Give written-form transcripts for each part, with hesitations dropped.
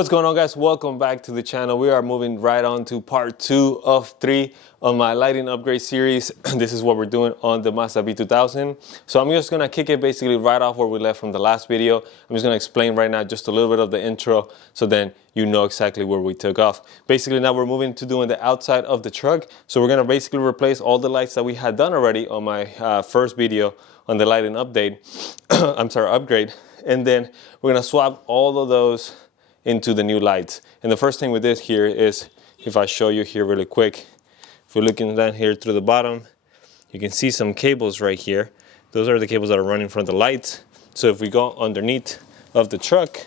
What's going on, guys? Welcome back to the channel. We are moving right on to part 2 of 3 on my lighting upgrade series. This is what we're doing on the Mazda B2000. So I'm just gonna kick it basically right off where we left from the last video. I'm just gonna explain right now just a little bit of the intro so then you know exactly where we took off. Basically now we're moving to doing the outside of the truck. So we're gonna basically replace all the lights that we had done already on my first video on the lighting update. Upgrade. And then we're gonna swap all of those into the new lights. And the first thing with this here is, if I show you here really quick, if we're looking down here through the bottom, you can see some cables right here. Those are the cables that are running from the lights. So if we go underneath of the truck,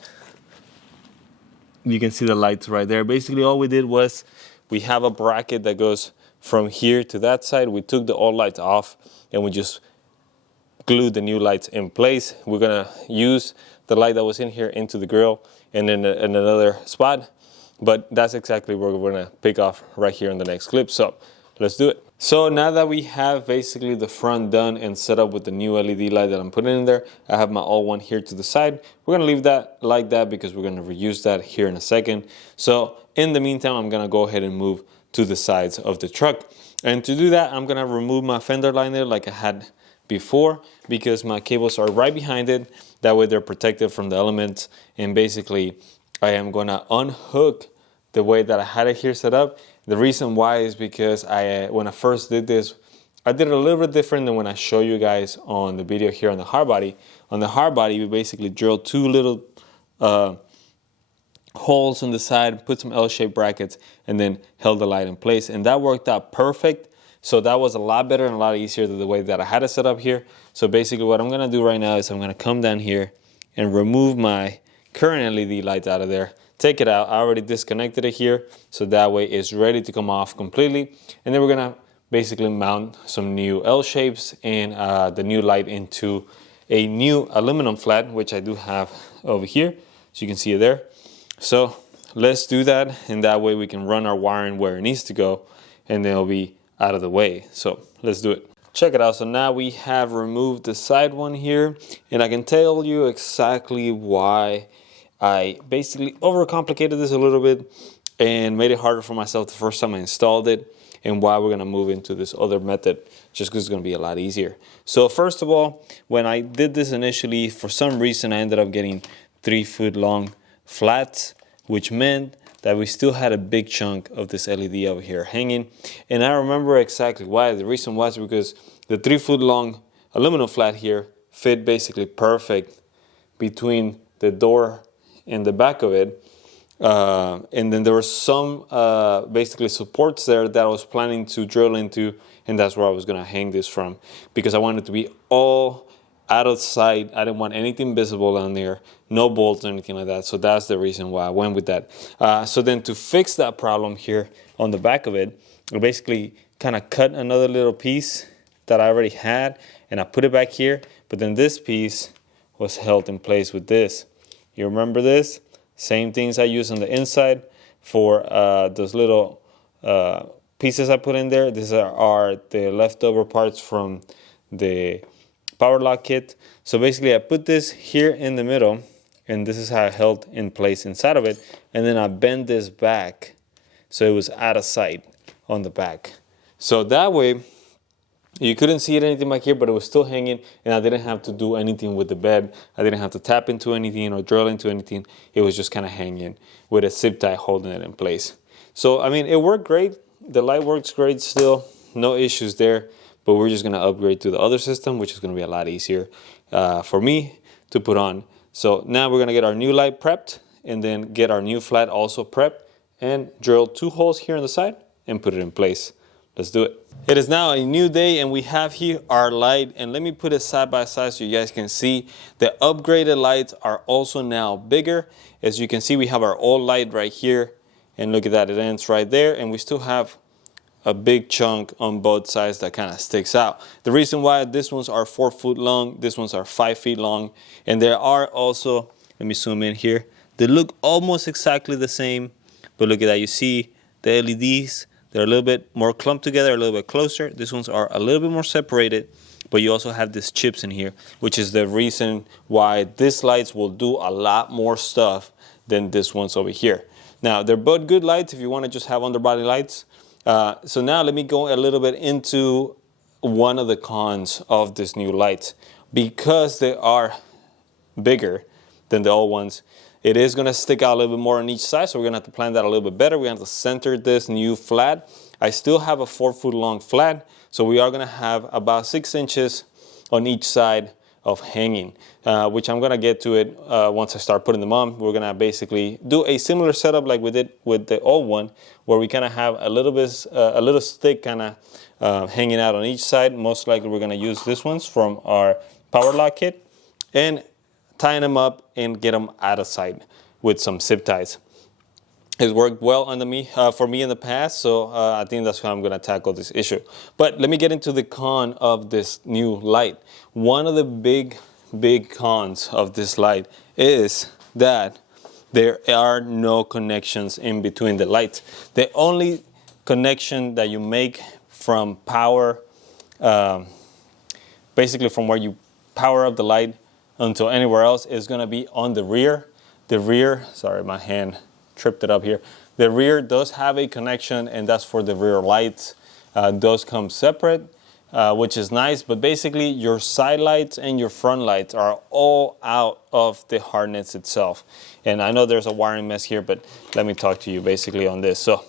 you can see the lights right there. Basically all we did was, we have a bracket that goes from here to that side. We took the old lights off and we just glued the new lights in place. We're gonna use the light that was in here into the grill and then in another spot, but that's exactly where we're gonna pick off right here in the next clip. So let's do it. So now that we have basically the front done and set up with the new LED light that I'm putting in there, I have my old one here to the side. We're gonna leave that like that because we're gonna reuse that here in a second. So in the meantime, I'm gonna go ahead and move to the sides of the truck. And to do that, I'm gonna remove my fender liner like I had before, because my cables are right behind it. That way they're protected from the elements. And basically I am gonna unhook the way that I had it here set up. The reason why is because when I first did this, I did it a little bit different than when I show you guys on the video here on the hard body. On the hard body, we basically drilled two little holes on the side, put some L-shaped brackets, and then held the light in place. And that worked out perfect. So that was a lot better and a lot easier than the way that I had it set up here. So basically what I'm gonna do right now is I'm gonna come down here and remove my current LED lights out of there. Take it out. I already disconnected it here, so that way it's ready to come off completely. And then we're gonna basically mount some new L shapes and the new light into a new aluminum flat, which I do have over here. So you can see it there. So let's do that, and that way we can run our wiring where it needs to go, and then it'll be out of the way. So let's do it. Check it out. So now we have removed the side one here, and I can tell you exactly why I basically overcomplicated this a little bit and made it harder for myself the first time I installed it, and why we're gonna move into this other method just because it's gonna be a lot easier. So first of all, when I did this initially, for some reason I ended up getting 3 foot long flats, which meant that we still had a big chunk of this LED over here hanging. And I remember exactly why. The reason was because the 3 foot long aluminum flat here fit basically perfect between the door and the back of it. And then there were some basically supports there that I was planning to drill into, and that's where I was gonna hang this from, because I wanted it to be all out of sight. I didn't want anything visible on there, no bolts or anything like that. So that's the reason why I went with that. So then to fix that problem here on the back of it, I basically kind of cut another little piece that I already had, and I put it back here. But then this piece was held in place with this. You remember this? Same things I used on the inside for those little pieces I put in there. These are the leftover parts from the power lock kit. So basically I put this here in the middle, and this is how I held in place inside of it. And then I bent this back so it was out of sight on the back. So that way you couldn't see it anything back here, but it was still hanging, and I didn't have to do anything with the bed. I didn't have to tap into anything or drill into anything. It was just kind of hanging with a zip tie holding it in place. So I mean, it worked great. The light works great still, no issues there. But we're just gonna upgrade to the other system, which is gonna be a lot easier for me to put on. So now we're gonna get our new light prepped, and then get our new flat also prepped, and drill 2 holes here on the side and put it in place. Let's do it. It is now a new day, and we have here our light, and let me put it side by side so you guys can see. The upgraded lights are also now bigger. As you can see, we have our old light right here, and look at that, it ends right there, and we still have a big chunk on both sides that kind of sticks out. The reason why these ones are 4 foot long, these ones are 5 feet long, and there are also, let me zoom in here, they look almost exactly the same, but look at that, you see the LEDs, they're a little bit more clumped together, a little bit closer. These ones are a little bit more separated, but you also have these chips in here, which is the reason why these lights will do a lot more stuff than this one's over here. Now, they're both good lights if you want to just have underbody lights. So now let me go a little bit into one of the cons of this new lights. Because they are bigger than the old ones, it is going to stick out a little bit more on each side, so we're going to have to plan that a little bit better. We're going to have to center this new flat. I still have a 4-foot long flat, so we are going to have about 6 inches on each side of hanging, which I'm going to get to it once I start putting them on. We're going to basically do a similar setup like we did with the old one, where we kind of have a little stick kind of hanging out on each side. Most likely we're going to use this ones from our power lock kit, and tying them up and get them out of sight with some zip ties. It's worked well for me in the past, so I think that's how I'm going to tackle this issue. But let me get into the con of this new light. One of the big cons of this light is that there are no connections in between the lights. The only connection that you make from power, basically from where you power up the light until anywhere else, is going to be on the rear. The rear, sorry, my hand tripped it up here. The rear does have a connection, and that's for the rear lights. Those come separate, which is nice, but basically your side lights and your front lights are all out of the harness itself. And I know there's a wiring mess here, but let me talk to you basically on this. So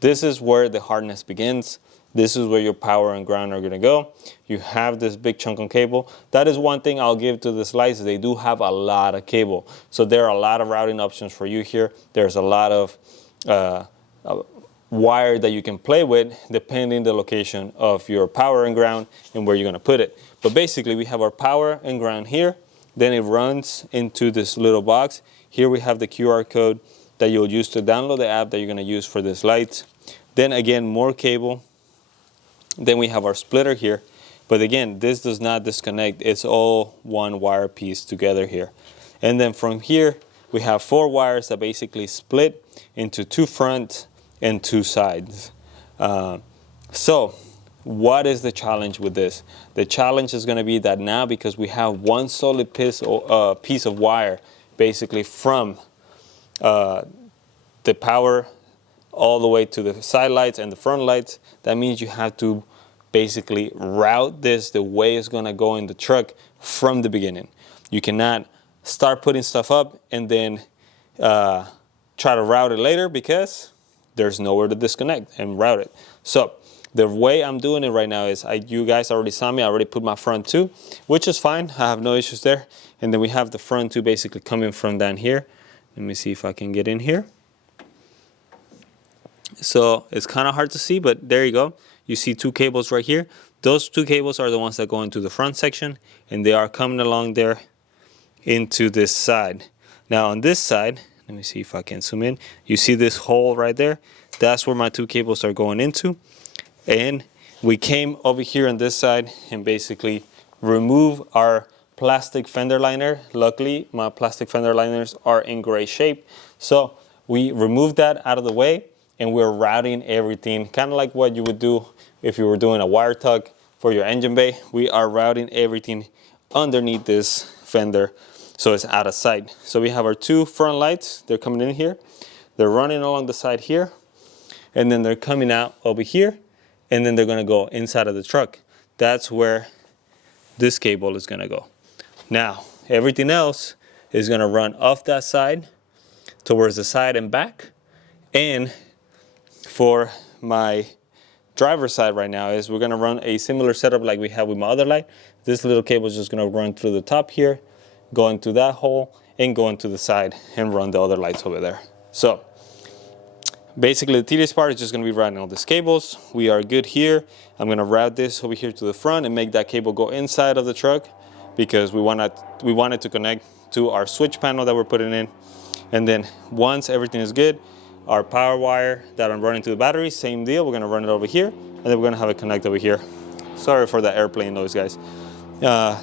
this is where the harness begins. This is where your power and ground are going to go. You have this big chunk of cable. That is one thing I'll give to this lights. They do have a lot of cable. So there are a lot of routing options for you here. There's a lot of wire that you can play with depending the location of your power and ground and where you're going to put it. But basically we have our power and ground here. Then it runs into this little box. Here we have the QR code that you'll use to download the app that you're going to use for this light. Then again, more cable. Then we have our splitter here, but again, this does not disconnect. It's all one wire piece together here. And then from here, we have 4 wires that basically split into 2 front and 2 sides. So what is the challenge with this? The challenge is going to be that now, because we have one solid piece of wire basically from the power all the way to the side lights and the front lights, that means you have to basically route this the way it's going to go in the truck from the beginning. You cannot start putting stuff up and then try to route it later, because there's nowhere to disconnect and route it. So the way I'm doing it right now is, you guys already saw me, I already put my front 2, which is fine. I have no issues there. And then we have the front 2 basically coming from down here. Let me see if I can get in here. So it's kind of hard to see, but there you go. You see 2 cables right here. Those 2 cables are the ones that go into the front section, and they are coming along there into this side. Now on this side, let me see if I can zoom in. You see this hole right there? That's where my 2 cables are going into. And we came over here on this side and basically remove our plastic fender liner. Luckily, my plastic fender liners are in great shape. So we removed that out of the way, and we're routing everything, kind of like what you would do if you were doing a wire tug for your engine bay. We are routing everything underneath this fender so it's out of sight. So we have our 2 front lights. They're coming in here. They're running along the side here, and then they're coming out over here, and then they're going to go inside of the truck. That's where this cable is going to go. Now, everything else is going to run off that side towards the side and back. And for my driver's side right now is we're going to run a similar setup like we have with my other light. This little cable is just going to run through the top here, go into that hole, and go into the side and run the other lights over there. So basically the tedious part is just going to be routing all these cables. We are good here. I'm going to route this over here to the front and make that cable go inside of the truck, because we want it to connect to our switch panel that we're putting in. And then once everything is good, our power wire that I'm running to the battery, same deal. We're going to run it over here, and then we're going to have it connect over here. Sorry for the airplane noise, guys.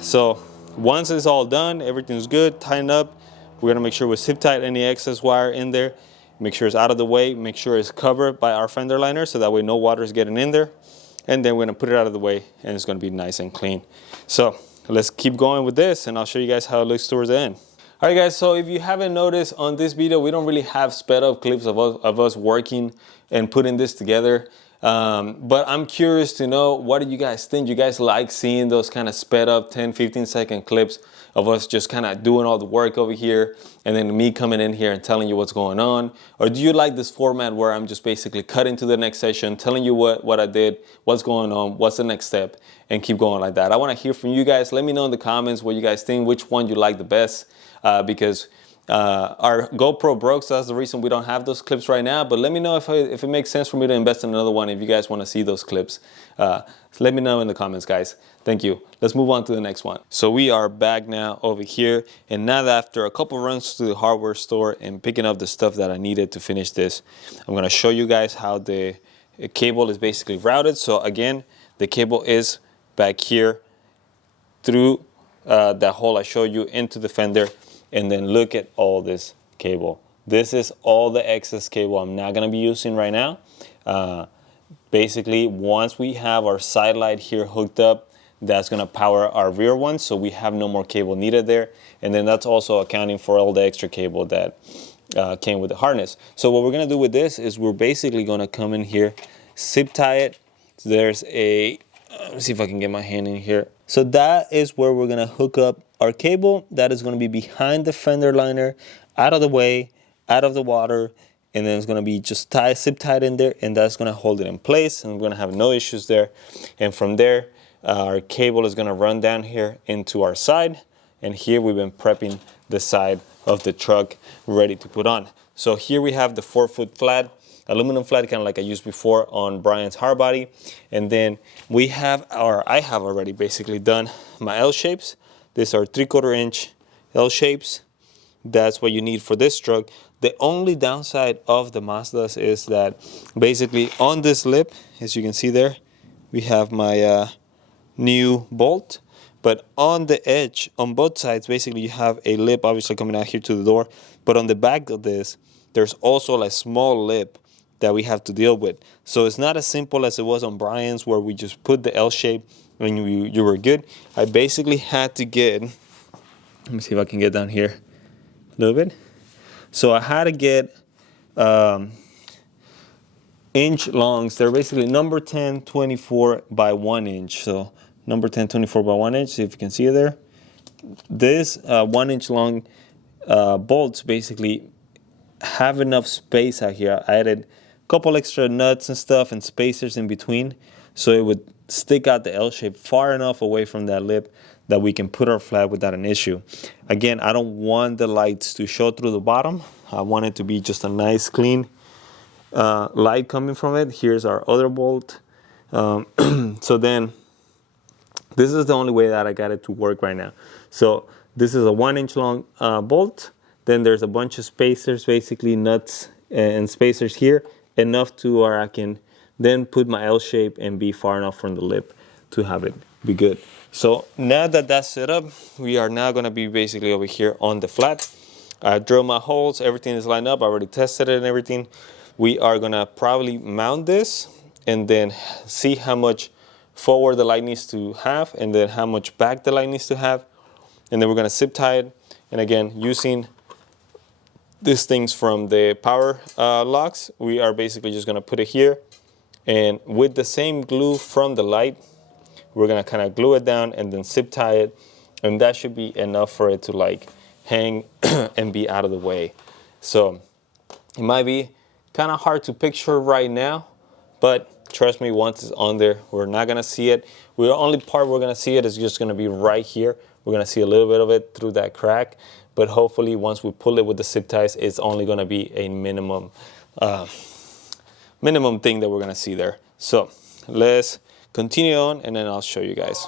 So once it's all done, everything's good, tightened up, we're going to make sure we zip tie any excess wire in there, make sure it's out of the way, make sure it's covered by our fender liner so that way no water is getting in there. And then we're going to put it out of the way, and it's going to be nice and clean. So let's keep going with this, and I'll show you guys how it looks towards the end. All right, guys, so if you haven't noticed on this video, we don't really have sped up clips of us working and putting this together. But I'm curious to know, what do you guys think? You guys like seeing those kind of sped up 10, 15-second clips of us just kind of doing all the work over here and then me coming in here and telling you what's going on? Or do you like this format where I'm just basically cutting to the next session, telling you what I did, what's going on, what's the next step, and keep going like that? I want to hear from you guys. Let me know in the comments what you guys think, which one you like the best. Because our GoPro broke, so that's the reason we don't have those clips right now. But let me know if it makes sense for me to invest in another one if you guys want to see those clips. Let me know in the comments, guys. Thank you. Let's move on to the next one. So we are back now over here, and now that after a couple runs to the hardware store and picking up the stuff that I needed to finish this, I'm going to show you guys how the cable is basically routed. So again, the cable is back here through that hole I showed you into the fender. And then look at all this cable. This is all the excess cable I'm not gonna be using right now. Basically, once we have our side light here hooked up, that's gonna power our rear one, so we have no more cable needed there. And then that's also accounting for all the extra cable that came with the harness. So what we're gonna do with this is we're basically gonna come in here, zip tie it. So there's a, let me see if I can get my hand in here. So that is where we're gonna hook up our cable. That is gonna be behind the fender liner, out of the way, out of the water, and then it's gonna be just zip tied in there, and that's gonna hold it in place, and we're gonna have no issues there. And from there, our cable is gonna run down here into our side, and here we've been prepping the side of the truck ready to put on. So here we have the 4-foot flat, aluminum flat, kind of like I used before on Brian's hard body. And then we have I have already basically done my L shapes. These are 3/4 inch L shapes. That's what you need for this truck. The only downside of the Mazdas is that basically on this lip, as you can see there, we have my new bolt. But on the edge, on both sides, basically you have a lip obviously coming out here to the door. But on the back of this, there's also a small lip that we have to deal with. So it's not as simple as it was on Brian's, where we just put the L shape and you were good. I basically had to get, let me see if I can get down here a little bit. So I had to get inch longs. They're basically number 10, 24 by 1 inch. So number 10, 24 by 1 inch, see if you can see it there. This 1 inch long bolts basically have enough space out here. I added a couple extra nuts and stuff and spacers in between, so it would stick out the L shape far enough away from that lip that we can put our flat without an issue. Again, I don't want the lights to show through the bottom. I want it to be just a nice clean light coming from it. Here's our other bolt. So then this is the only way that I got it to work right now. So this is a 1 inch long bolt. Then there's a bunch of spacers, basically nuts and spacers here, enough to where I can then put my L shape and be far enough from the lip to have it be good. So now that that's set up, we are now gonna be basically over here on the flat. I drilled my holes, everything is lined up, I already tested it and everything. We are gonna probably mount this and then see how much forward the light needs to have and then how much back the light needs to have. And then we're gonna zip tie it. And again, using these things from the power locks, we are basically just gonna put it here, and with the same glue from the light, we're gonna kind of glue it down and then zip tie it, and that should be enough for it to like hang and be out of the way. So it might be kind of hard to picture right now, but trust me, once it's on there, we're not gonna see it. The only part we're gonna see it is just gonna be right here. We're gonna see a little bit of it through that crack, but hopefully once we pull it with the zip ties, it's only gonna be a minimum thing that we're gonna see there. So let's continue on and then I'll show you guys.